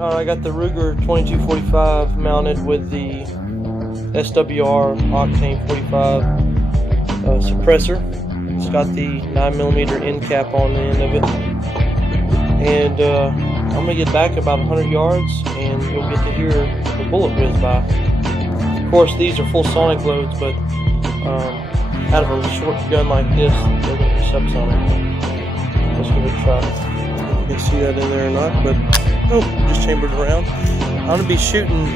I got the Ruger 2245 mounted with the SWR Octane 45 suppressor. It's got the 9mm end cap on the end of it. And I'm going to get back about 100 yards and you'll get to hear the bullet whiz by. Of course, these are full sonic loads, but out of a short gun like this, they're going to be subsonic. Let's give it a try. If you can see that in there or not, but oh, just chambered around. I'm going to be shooting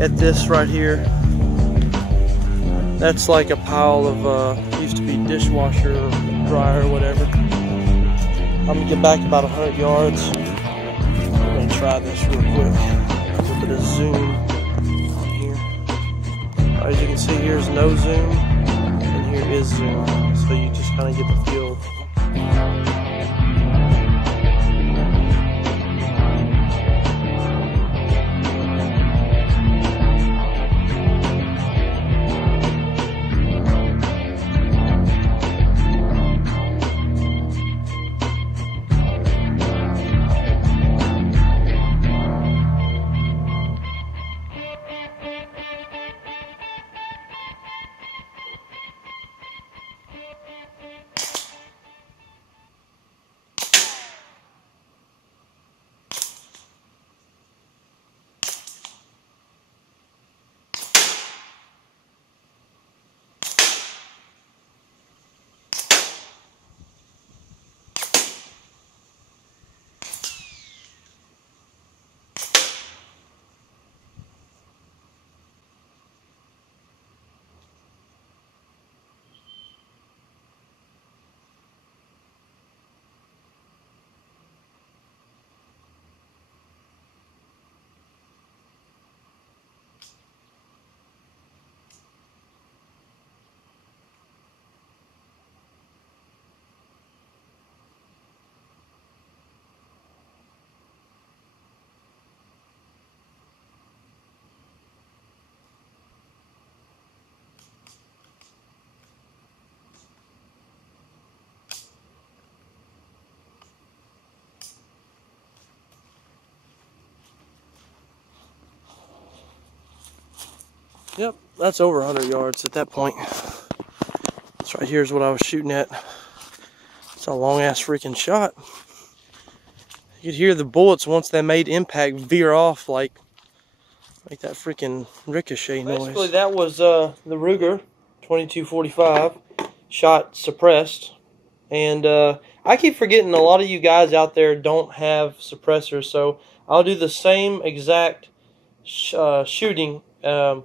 at this right here. That's like a pile of, used to be dishwasher or dryer or whatever. I'm going to get back about 100 yards. I'm going to try this real quick. A little bit of zoom on here. As you can see, here's no zoom, and here is zoom. So you just kind of get the feel. Yep, that's over 100 yards at that point. This right here is what I was shooting at. It's a long ass freaking shot. You could hear the bullets once they made impact veer off like that freaking ricochet noise. Basically, that was the Ruger 2245 shot suppressed. And I keep forgetting a lot of you guys out there don't have suppressors, so I'll do the same exact shooting,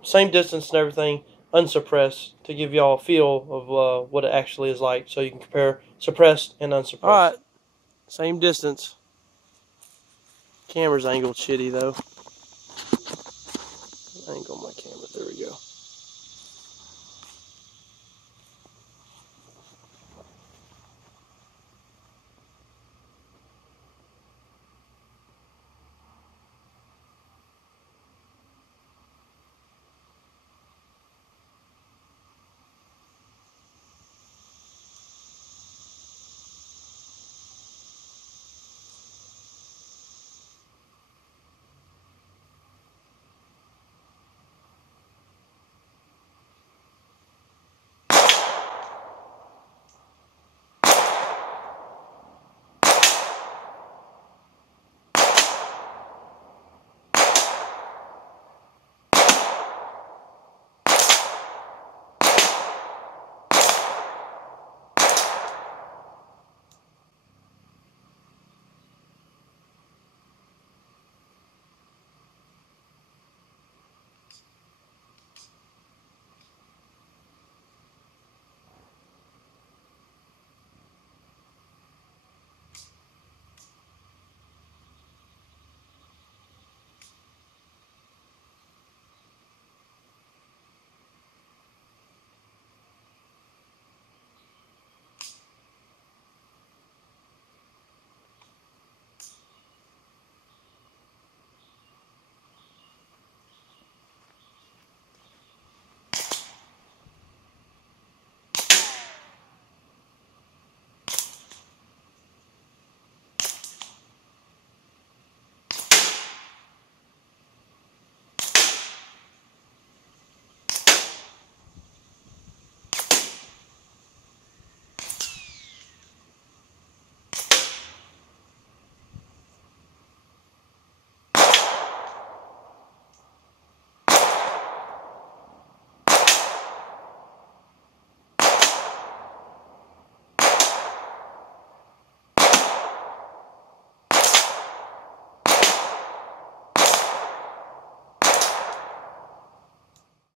same distance and everything, unsuppressed, to give y'all a feel of what it actually is like, so you can compare suppressed and unsuppressed. Alright, same distance. Camera's angled shitty though. Angle my camera, there we go.